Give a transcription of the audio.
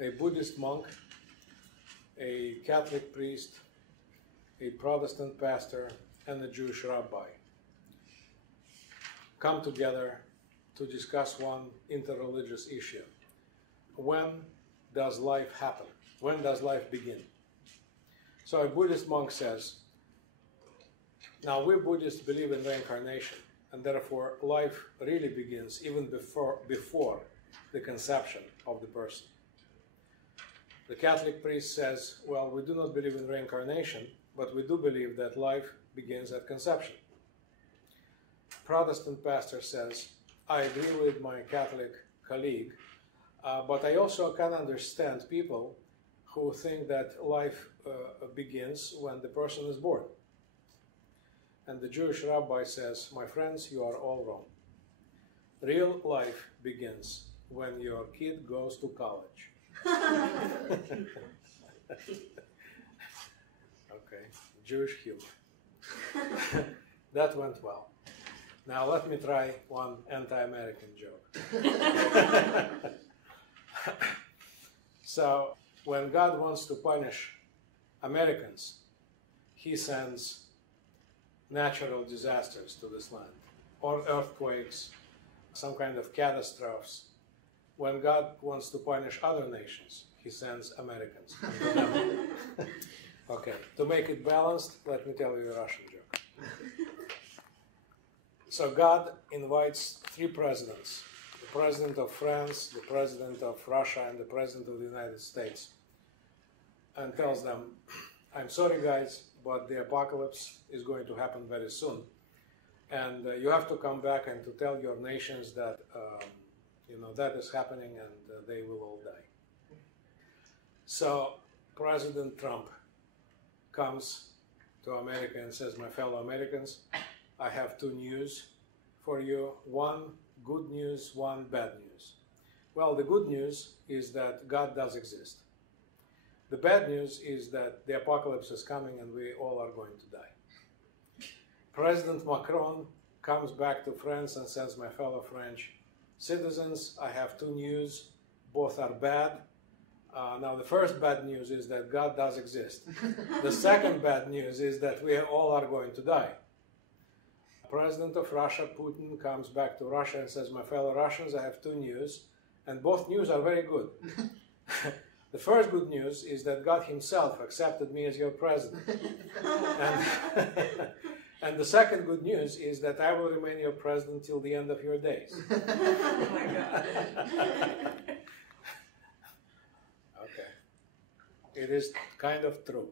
a Buddhist monk, a Catholic priest, a Protestant pastor, and a Jewish rabbi come together to discuss one interreligious issue. When does life happen? When does life begin? So a Buddhist monk says, now we Buddhists believe in reincarnation, and therefore life really begins even before the conception of the person. The Catholic priest says, well, we do not believe in reincarnation, but we do believe that life begins at conception. Protestant pastor says, I agree with my Catholic colleague, but I also can understand people who think that life begins when the person is born. And the Jewish rabbi says, my friends, you are all wrong. Real life begins when your kid goes to college. Okay, Jewish humor. That went well. Now let me try one anti-American joke. So, when God wants to punish Americans, he sends natural disasters to this land, or earthquakes, some kind of catastrophes. When God wants to punish other nations, he sends Americans. Okay, to make it balanced, let me tell you a Russian joke. So God invites three presidents, the president of France, the president of Russia, and the president of the United States, and tells them, I'm sorry guys, but the apocalypse is going to happen very soon. And you have to come back and to tell your nations that that is happening and they will all die. So President Trump comes to America and says, my fellow Americans, I have two news for you. One good news, one bad news. Well, the good news is that God does exist. The bad news is that the apocalypse is coming and we all are going to die. President Macron comes back to France and says, my fellow French citizens, I have two news, both are bad. Now the first bad news is that God does exist. The second bad news is that we all are going to die. President of Russia, Putin, comes back to Russia and says, my fellow Russians, I have two news, and both news are very good. The first good news is that God himself accepted me as your president. And the second good news is that I will remain your president till the end of your days. Oh my God. Okay. It is kind of true.